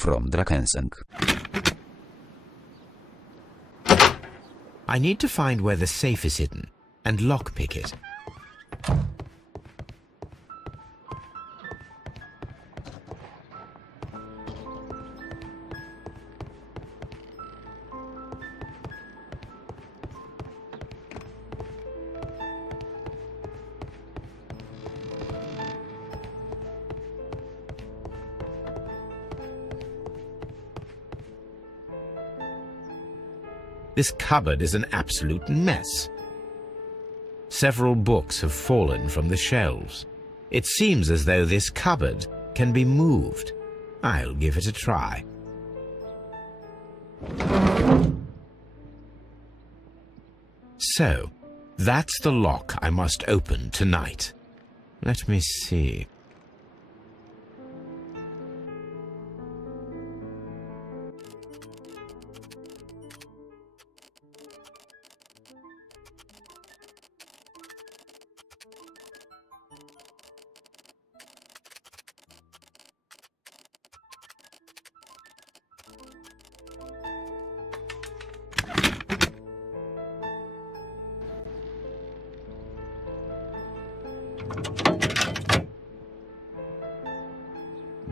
from Drakenseng. I need to find where the safe is hidden and lockpick it. This cupboard is an absolute mess. Several books have fallen from the shelves. It seems as though this cupboard can be moved. I'll give it a try. So, that's the lock I must open tonight. Let me see.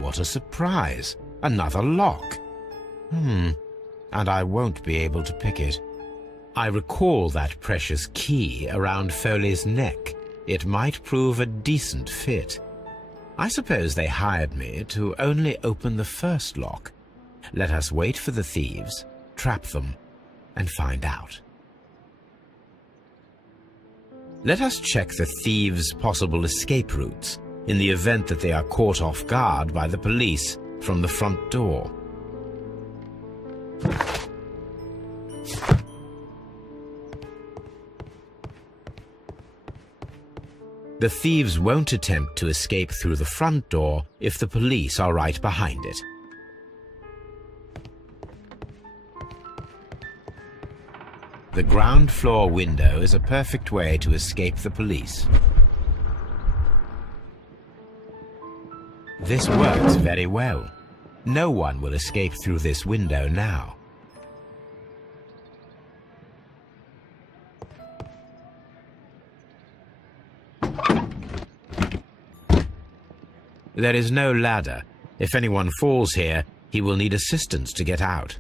What a surprise! Another lock. And I won't be able to pick it. I recall that precious key around Foley's neck. It might prove a decent fit. I suppose they hired me to only open the first lock. Let us wait for the thieves, trap them, and find out. Let us check the thieves' possible escape routes in the event that they are caught off guard by the police from the front door. The thieves won't attempt to escape through the front door if the police are right behind it. The ground floor window is a perfect way to escape the police. This works very well. No one will escape through this window now. There is no ladder. If anyone falls here, he will need assistance to get out.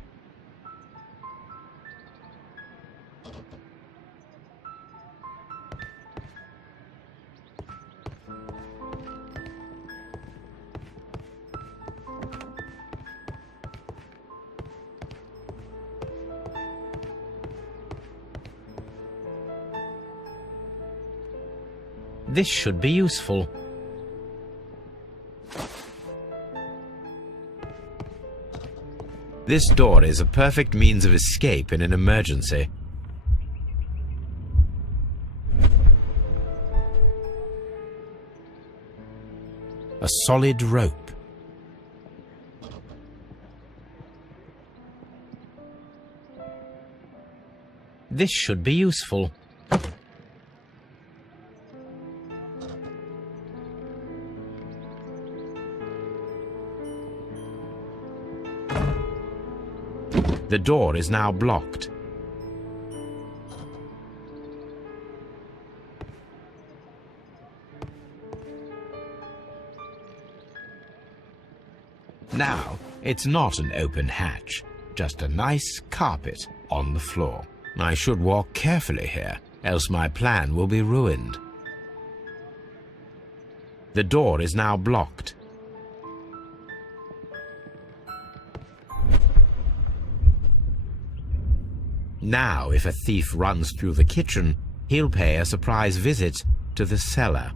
This should be useful. This door is a perfect means of escape in an emergency. A solid rope. This should be useful. The door is now blocked. Now, it's not an open hatch, just a nice carpet on the floor. I should walk carefully here, else my plan will be ruined. The door is now blocked. Now, if a thief runs through the kitchen, he'll pay a surprise visit to the cellar.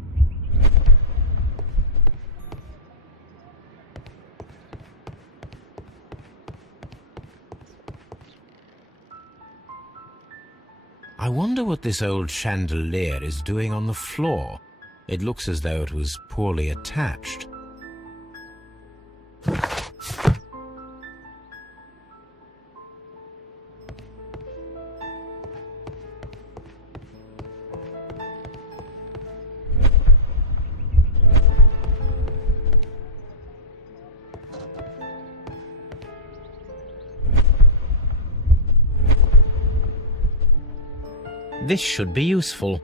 I wonder what this old chandelier is doing on the floor. It looks as though it was poorly attached. This should be useful.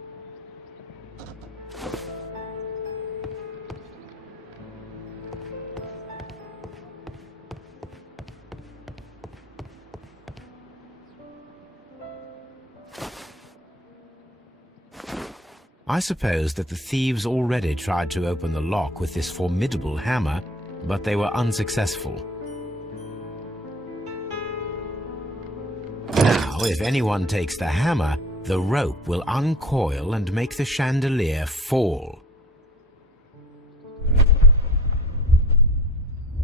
I suppose that the thieves already tried to open the lock with this formidable hammer, but they were unsuccessful. Now, if anyone takes the hammer, the rope will uncoil and make the chandelier fall.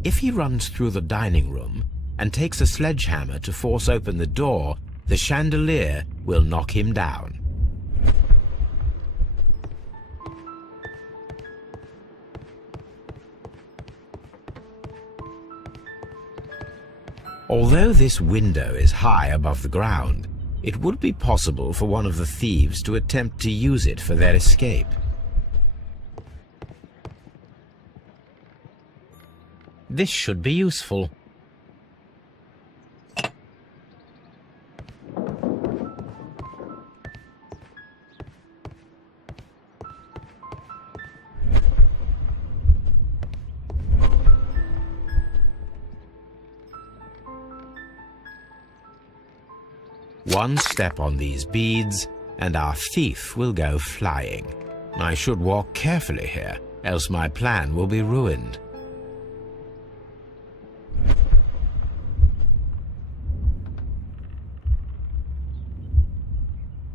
If he runs through the dining room and takes a sledgehammer to force open the door, the chandelier will knock him down. Although this window is high above the ground, it would be possible for one of the thieves to attempt to use it for their escape. This should be useful. One step on these beads, and our thief will go flying. I should walk carefully here, else my plan will be ruined.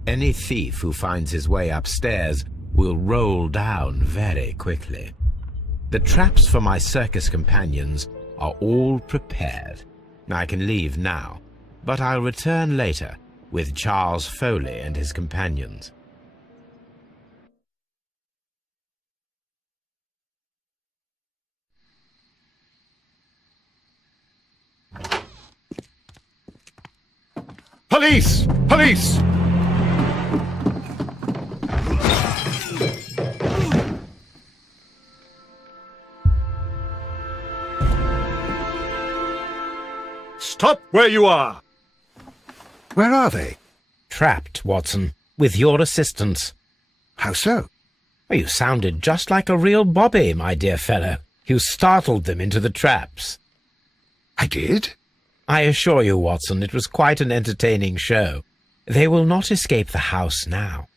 Any thief who finds his way upstairs will roll down very quickly. The traps for my circus companions are all prepared. I can leave now, but I'll return later with Charles Foley and his companions. Police! Police! Stop where you are! Where are they? Trapped, Watson, with your assistance. How so? You sounded just like a real bobby, my dear fellow. You startled them into the traps. I did? I assure you, Watson, it was quite an entertaining show. They will not escape the house now.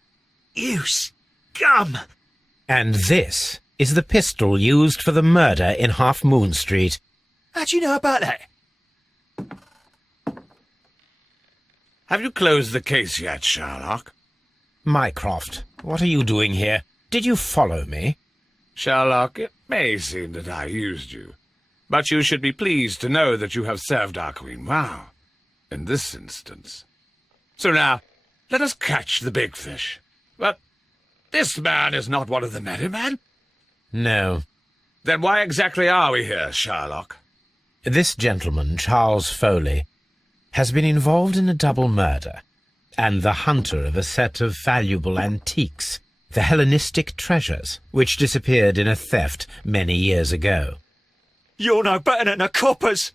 You scum! And this is the pistol used for the murder in Half Moon Street. How do you know about that? Have you closed the case yet, Sherlock? Mycroft, what are you doing here? Did you follow me? Sherlock, it may seem that I used you, but you should be pleased to know that you have served our Queen well, in this instance. So now, let us catch the big fish. But this man is not one of the merry men? No. Then why exactly are we here, Sherlock? This gentleman, Charles Foley, has been involved in a double murder, and the hunter of a set of valuable antiques, the Hellenistic treasures, which disappeared in a theft many years ago. You're no better than the coppers!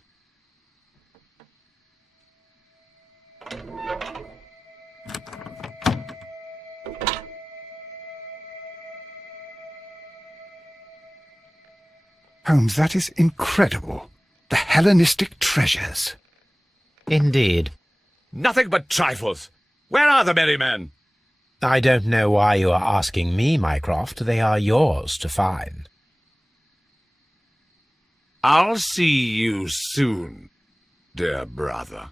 Holmes, that is incredible. The Hellenistic treasures. Indeed. Nothing but trifles. Where are the merry men? I don't know why you are asking me, Mycroft. They are yours to find. I'll see you soon, dear brother.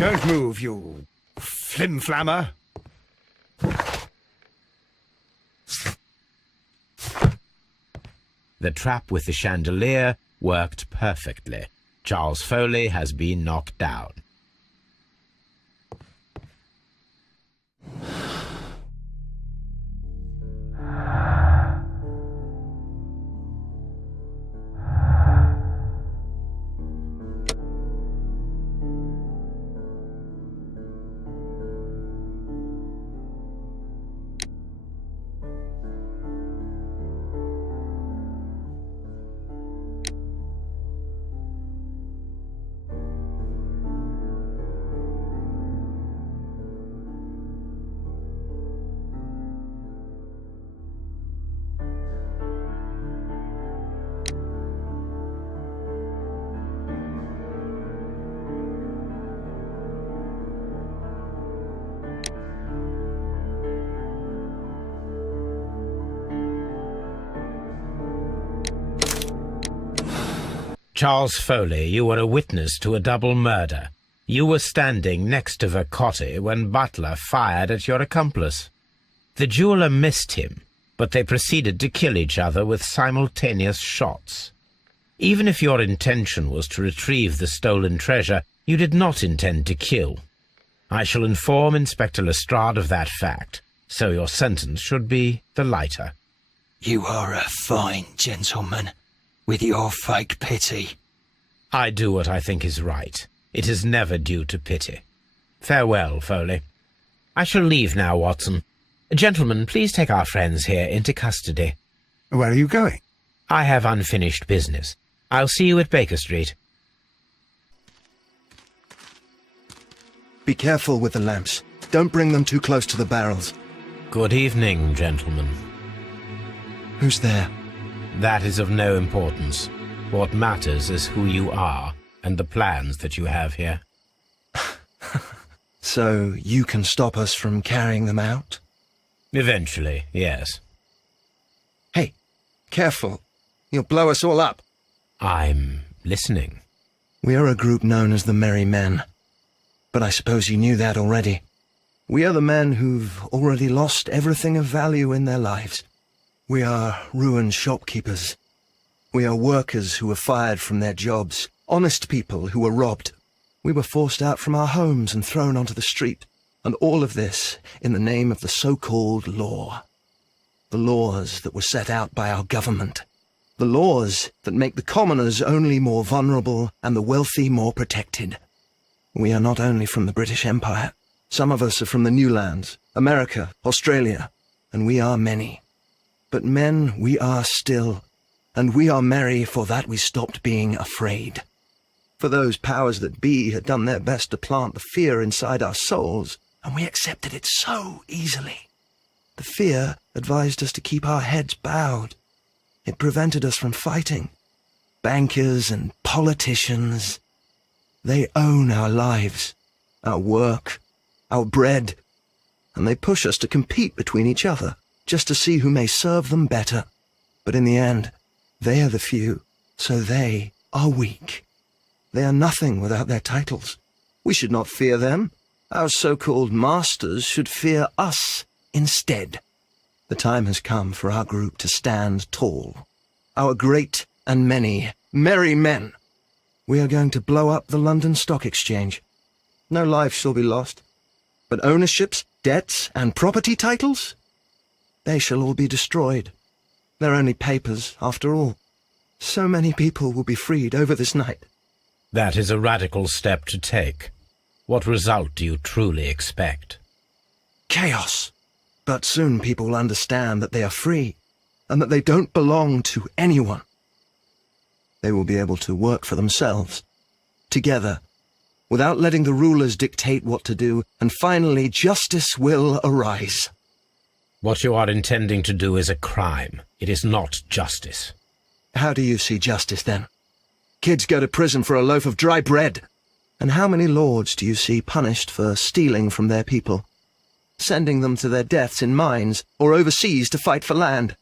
Don't move, you flim-flammer. The trap with the chandelier worked perfectly. Charles Foley has been knocked down. Charles Foley, you were a witness to a double murder. You were standing next to Vercotti when Butler fired at your accomplice. The jeweller missed him, but they proceeded to kill each other with simultaneous shots. Even if your intention was to retrieve the stolen treasure, you did not intend to kill. I shall inform Inspector Lestrade of that fact, so your sentence should be the lighter. You are a fine gentleman, with your fake pity. I do what I think is right. It is never due to pity. Farewell, Foley. I shall leave now, Watson. Gentlemen, please take our friends here into custody. Where are you going? I have unfinished business. I'll see you at Baker Street. Be careful with the lamps. Don't bring them too close to the barrels. Good evening, gentlemen. Who's there? That is of no importance. What matters is who you are and the plans that you have here. So you can stop us from carrying them out? Eventually, yes. Hey, careful. You'll blow us all up. I'm listening. We are a group known as the Merry Men. But I suppose you knew that already. We are the men who've already lost everything of value in their lives. We are ruined shopkeepers. We are workers who were fired from their jobs, honest people who were robbed. We were forced out from our homes and thrown onto the street, and all of this in the name of the so-called law. The laws that were set out by our government. The laws that make the commoners only more vulnerable and the wealthy more protected. We are not only from the British Empire. Some of us are from the New Lands, America, Australia, and we are many. But men we are still, and we are merry for that we stopped being afraid. For those powers that be had done their best to plant the fear inside our souls, and we accepted it so easily. The fear advised us to keep our heads bowed. It prevented us from fighting. Bankers and politicians, they own our lives, our work, our bread, and they push us to compete between each other, just to see who may serve them better. But in the end, they are the few, so they are weak. They are nothing without their titles. We should not fear them. Our so-called masters should fear us instead. The time has come for our group to stand tall. Our great and many merry men. We are going to blow up the London Stock Exchange. No lives shall be lost. But ownerships, debts, and property titles? They shall all be destroyed. They're only papers, after all. So many people will be freed over this night. That is a radical step to take. What result do you truly expect? Chaos. But soon people will understand that they are free, and that they don't belong to anyone. They will be able to work for themselves, together, without letting the rulers dictate what to do, and finally justice will arise. What you are intending to do is a crime. It is not justice. How do you see justice, then? Kids go to prison for a loaf of dry bread. And how many lords do you see punished for stealing from their people, sending them to their deaths in mines or overseas to fight for land?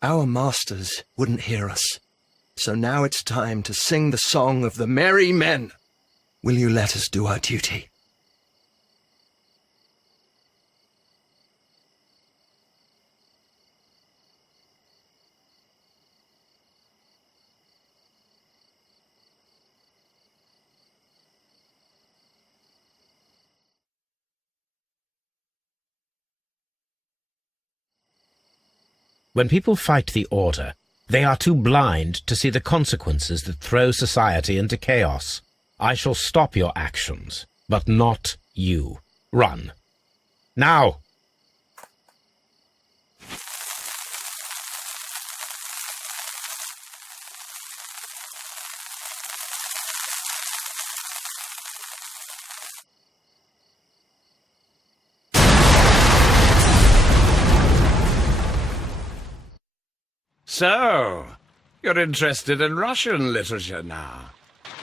Our masters wouldn't hear us. So now it's time to sing the song of the merry men. Will you let us do our duty? When people fight the order, they are too blind to see the consequences that throw society into chaos. I shall stop your actions, but not you. Run. Now! So, you're interested in Russian literature now?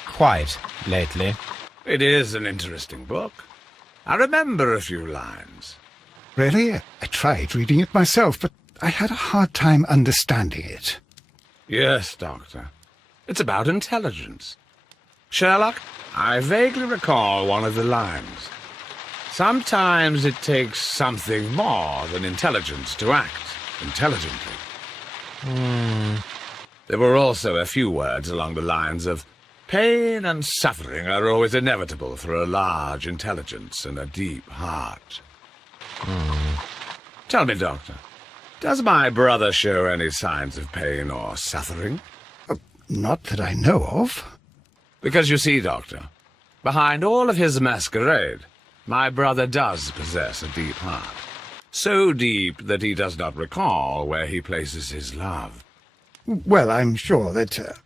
Quite lately. It is an interesting book. I remember a few lines. Really? I tried reading it myself, but I had a hard time understanding it. Yes, Doctor. It's about intelligence. Sherlock, I vaguely recall one of the lines. Sometimes it takes something more than intelligence to act intelligently. There were also a few words along the lines of, pain and suffering are always inevitable for a large intelligence and a deep heart. Tell me, Doctor, does my brother show any signs of pain or suffering? Not that I know of. Because you see, Doctor, behind all of his masquerade, my brother does possess a deep heart. So deep that he does not recall where he places his love. Well, I'm sure that...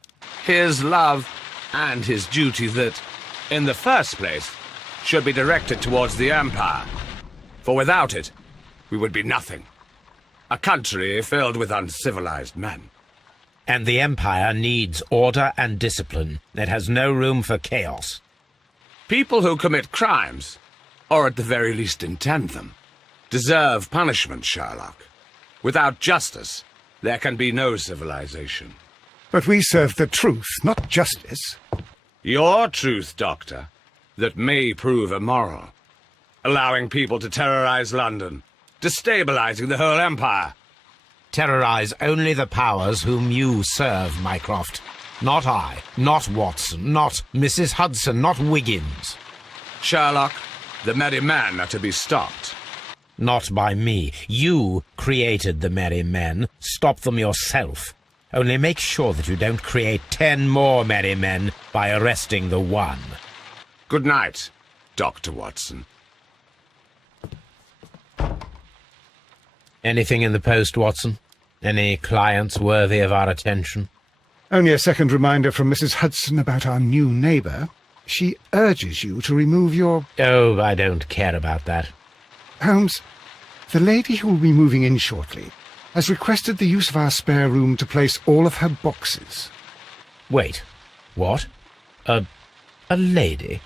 His love and his duty that, in the first place, should be directed towards the Empire. For without it, we would be nothing. A country filled with uncivilized men. And the Empire needs order and discipline. It has no room for chaos. People who commit crimes, or at the very least intend them, deserve punishment, Sherlock. Without justice, there can be no civilization. But we serve the truth, not justice. Your truth, Doctor, that may prove immoral. Allowing people to terrorize London, destabilizing the whole Empire. Terrorize only the powers whom you serve, Mycroft. Not I, not Watson, not Mrs. Hudson, not Wiggins. Sherlock, the merry men are to be stopped. Not by me. You created the merry men. Stop them yourself. Only make sure that you don't create 10 more merry men by arresting the one. Good night, Dr. Watson. Anything in the post, Watson? Any clients worthy of our attention? Only a second reminder from Mrs. Hudson about our new neighbour. She urges you to remove your... Oh, I don't care about that. Holmes, the lady who will be moving in shortly has requested the use of our spare room to place all of her boxes. Wait, what? A lady?